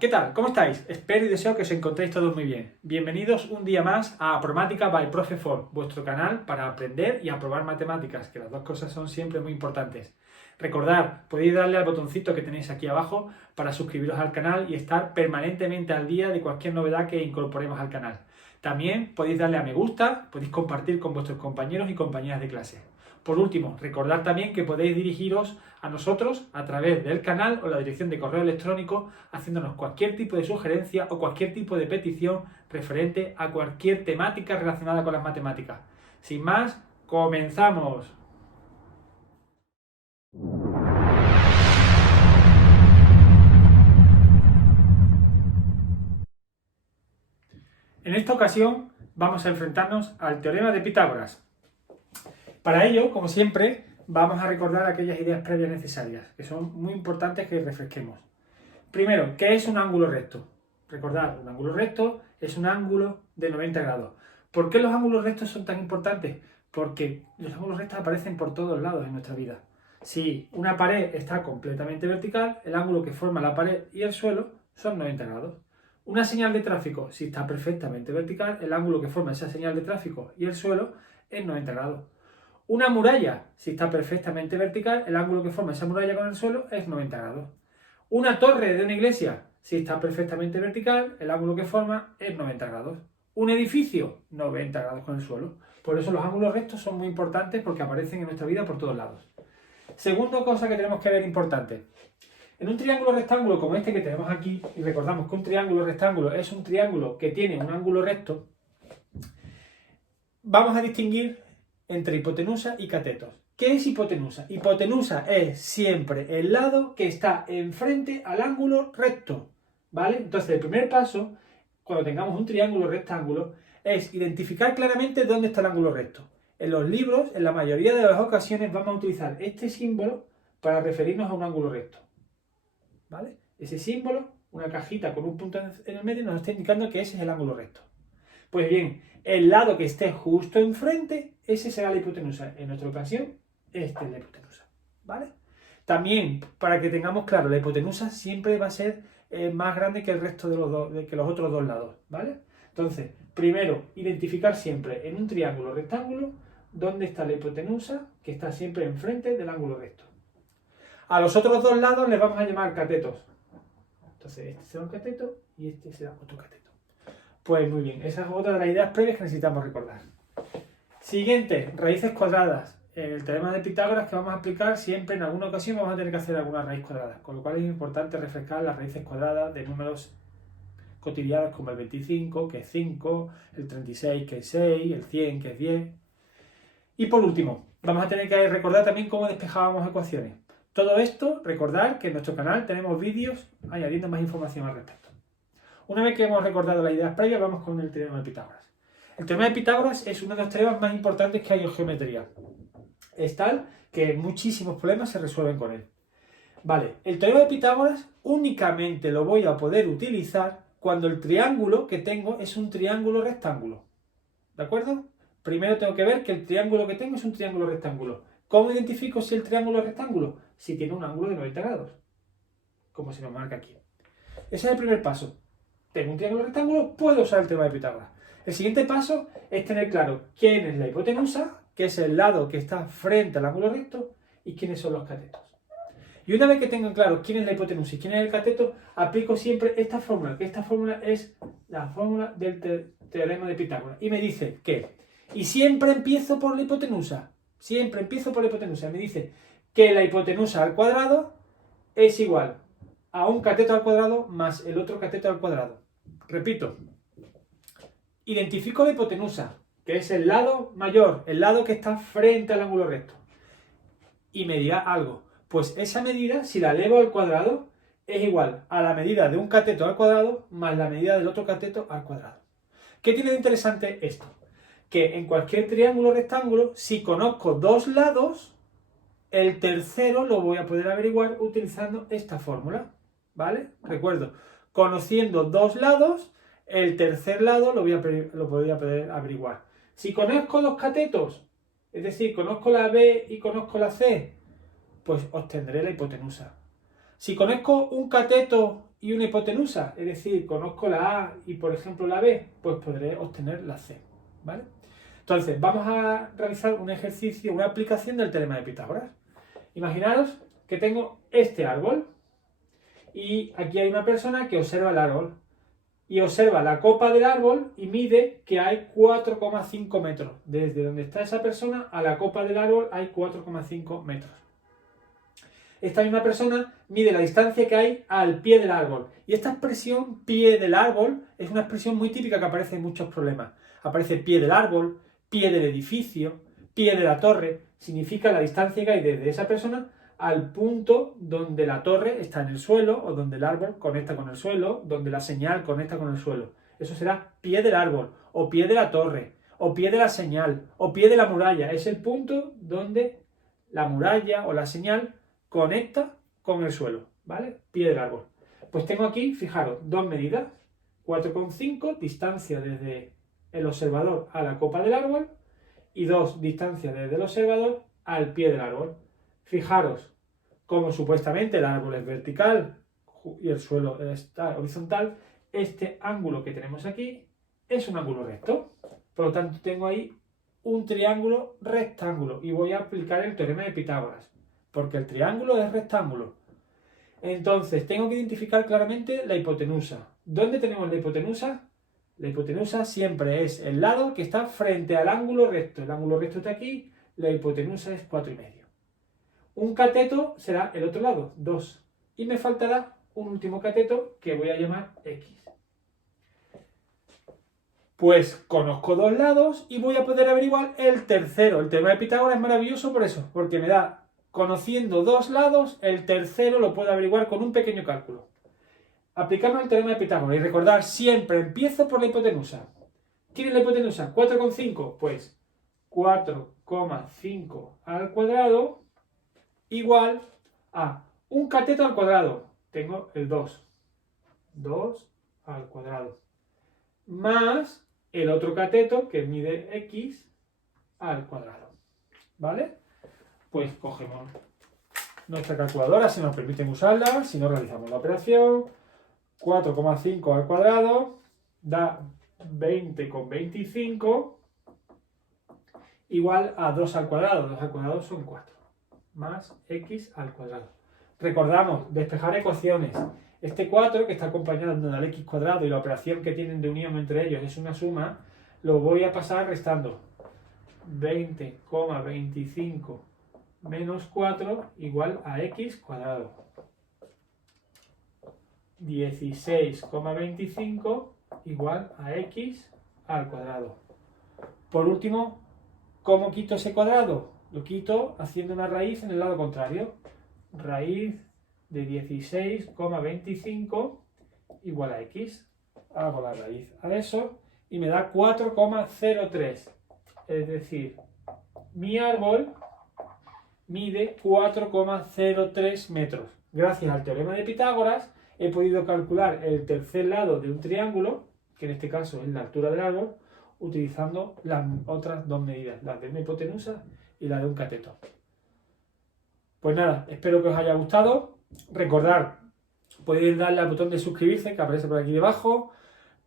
¿qué tal? ¿Cómo estáis? Espero y deseo que os encontréis todos muy bien. Bienvenidos un día más a Apromática by Profe For, vuestro canal para aprender y aprobar matemáticas, que las dos cosas son siempre muy importantes. Recordad, podéis darle al botoncito que tenéis aquí abajo para suscribiros al canal y estar permanentemente al día de cualquier novedad que incorporemos al canal. También podéis darle a me gusta, podéis compartir con vuestros compañeros y compañeras de clase. Por último, recordad también que podéis dirigiros a nosotros a través del canal o la dirección de correo electrónico haciéndonos cualquier tipo de sugerencia o cualquier tipo de petición referente a cualquier temática relacionada con las matemáticas. Sin más, comenzamos. En esta ocasión vamos a enfrentarnos al teorema de Pitágoras. Para ello, como siempre, vamos a recordar aquellas ideas previas necesarias, que son muy importantes que refresquemos. Primero, ¿qué es un ángulo recto? Recordad, un ángulo recto es un ángulo de 90 grados. ¿Por qué los ángulos rectos son tan importantes? Porque los ángulos rectos aparecen por todos lados en nuestra vida. Si una pared está completamente vertical, el ángulo que forma la pared y el suelo son 90 grados. Una señal de tráfico, si está perfectamente vertical, el ángulo que forma esa señal de tráfico y el suelo es 90 grados. Una muralla, si está perfectamente vertical, el ángulo que forma esa muralla con el suelo es 90 grados. Una torre de una iglesia, si está perfectamente vertical, el ángulo que forma es 90 grados. Un edificio, 90 grados con el suelo. Por eso los ángulos rectos son muy importantes porque aparecen en nuestra vida por todos lados. Segunda cosa que tenemos que ver importante. En un triángulo rectángulo como este que tenemos aquí, y recordamos que un triángulo rectángulo es un triángulo que tiene un ángulo recto, vamos a distinguir entre hipotenusa y catetos. ¿Qué es hipotenusa? Hipotenusa es siempre el lado que está enfrente al ángulo recto, ¿vale? Entonces, el primer paso, cuando tengamos un triángulo rectángulo, es identificar claramente dónde está el ángulo recto. En los libros, en la mayoría de las ocasiones, vamos a utilizar este símbolo para referirnos a un ángulo recto, ¿vale? Ese símbolo, una cajita con un punto en el medio, nos está indicando que ese es el ángulo recto. Pues bien, el lado que esté justo enfrente, ese será la hipotenusa. En nuestra ocasión, esta es la hipotenusa, ¿vale? También, para que tengamos claro, la hipotenusa siempre va a ser más grande que el resto que los otros dos lados, ¿vale? Entonces, primero, identificar siempre en un triángulo rectángulo dónde está la hipotenusa, que está siempre enfrente del ángulo recto. A los otros dos lados les vamos a llamar catetos. Entonces, este será un cateto y este será otro cateto. Pues muy bien, esa es otra de las ideas previas que necesitamos recordar. Siguiente, raíces cuadradas. En el teorema de Pitágoras que vamos a aplicar, siempre en alguna ocasión vamos a tener que hacer alguna raíz cuadrada, con lo cual es importante refrescar las raíces cuadradas de números cotidianos como el 25, que es 5, el 36, que es 6, el 100, que es 10. Y por último, vamos a tener que recordar también cómo despejábamos ecuaciones. Todo esto, recordar que en nuestro canal tenemos vídeos añadiendo más información al respecto. Una vez que hemos recordado las ideas previas, vamos con el teorema de Pitágoras. El teorema de Pitágoras es uno de los teoremas más importantes que hay en geometría. Es tal que muchísimos problemas se resuelven con él. Vale, el teorema de Pitágoras únicamente lo voy a poder utilizar cuando el triángulo que tengo es un triángulo rectángulo. ¿De acuerdo? Primero tengo que ver que el triángulo que tengo es un triángulo rectángulo. ¿Cómo identifico si el triángulo es rectángulo? Si tiene un ángulo de 90 grados, como se nos marca aquí. Ese es el primer paso. Tengo un triángulo rectángulo, puedo usar el teorema de Pitágoras. El siguiente paso es tener claro quién es la hipotenusa, que es el lado que está frente al ángulo recto, y quiénes son los catetos. Y una vez que tengo claro quién es la hipotenusa y quién es el cateto, aplico siempre esta fórmula, que esta fórmula es la fórmula del teorema de Pitágoras. Y me dice que, y siempre empiezo por la hipotenusa, me dice que la hipotenusa al cuadrado es igual a un cateto al cuadrado más el otro cateto al cuadrado. Repito, identifico la hipotenusa, que es el lado mayor, el lado que está frente al ángulo recto. Y me dirá algo. Pues esa medida, si la elevo al cuadrado, es igual a la medida de un cateto al cuadrado más la medida del otro cateto al cuadrado. ¿Qué tiene de interesante esto? Que en cualquier triángulo rectángulo, si conozco dos lados, el tercero lo voy a poder averiguar utilizando esta fórmula, ¿vale? Recuerdo, conociendo dos lados, el tercer lado lo podría poder averiguar. Si conozco los catetos, es decir, conozco la B y conozco la C, pues obtendré la hipotenusa. Si conozco un cateto y una hipotenusa, es decir, conozco la A y por ejemplo la B, pues podré obtener la C, ¿vale? Entonces, vamos a realizar un ejercicio, una aplicación del teorema de Pitágoras. Imaginaros que tengo este árbol y aquí hay una persona que observa el árbol y observa la copa del árbol y mide que hay 4,5 metros. Desde donde está esa persona a la copa del árbol hay 4,5 metros. Esta misma persona mide la distancia que hay al pie del árbol. Y esta expresión pie del árbol es una expresión muy típica que aparece en muchos problemas. Aparece pie del árbol, pie del edificio, pie de la torre. Significa la distancia que hay desde esa persona al punto donde la torre está en el suelo o donde el árbol conecta con el suelo, donde la señal conecta con el suelo. Eso será pie del árbol o pie de la torre o pie de la señal o pie de la muralla. Es el punto donde la muralla o la señal conecta con el suelo, ¿vale? Pie del árbol. Pues tengo aquí, fijaros, dos medidas. 4,5, distancia desde el observador a la copa del árbol, y 2, distancia desde el observador al pie del árbol. Fijaros, como supuestamente el árbol es vertical y el suelo está horizontal, este ángulo que tenemos aquí es un ángulo recto. Por lo tanto, tengo ahí un triángulo rectángulo y voy a aplicar el teorema de Pitágoras, porque el triángulo es rectángulo. Entonces, tengo que identificar claramente la hipotenusa. ¿Dónde tenemos la hipotenusa? La hipotenusa siempre es el lado que está frente al ángulo recto. El ángulo recto está aquí, la hipotenusa es 4,5. Un cateto será el otro lado, 2. Y me faltará un último cateto que voy a llamar X. Pues conozco dos lados y voy a poder averiguar el tercero. El teorema de Pitágoras es maravilloso por eso, porque me da, conociendo dos lados, el tercero lo puedo averiguar con un pequeño cálculo. Aplicamos el teorema de Pitágoras y recordar, siempre empiezo por la hipotenusa. ¿Quién es la hipotenusa? 4,5. Pues 4,5 al cuadrado igual a un cateto al cuadrado. Tengo el 2. 2 al cuadrado. Más el otro cateto que mide X al cuadrado. ¿Vale? Pues cogemos nuestra calculadora, si nos permiten usarla, si no realizamos la operación. 4,5 al cuadrado da 20,25 igual a 2 al cuadrado. 2 al cuadrado son 4. Más X al cuadrado. Recordamos, despejar ecuaciones. Este 4, que está acompañado del X cuadrado y la operación que tienen de unión entre ellos es una suma, lo voy a pasar restando. 20,25 menos 4 igual a X cuadrado. 16,25 igual a X al cuadrado. Por último, ¿cómo quito ese cuadrado? Lo quito haciendo una raíz en el lado contrario. Raíz de 16,25 igual a X. Hago la raíz a eso y me da 4,03. Es decir, mi árbol mide 4,03 metros. Gracias al teorema de Pitágoras he podido calcular el tercer lado de un triángulo, que en este caso es la altura del árbol, utilizando las otras dos medidas, la de una hipotenusa y la de un cateto. Pues nada, espero que os haya gustado. Recordad, podéis darle al botón de suscribirse que aparece por aquí debajo,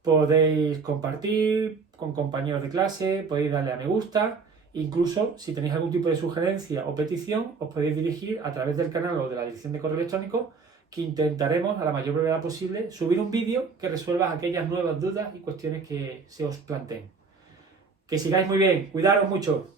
podéis compartir con compañeros de clase, podéis darle a me gusta, incluso si tenéis algún tipo de sugerencia o petición, os podéis dirigir a través del canal o de la dirección de correo electrónico, que intentaremos a la mayor brevedad posible subir un vídeo que resuelva aquellas nuevas dudas y cuestiones que se os planteen. Que sigáis muy bien, cuidaros mucho.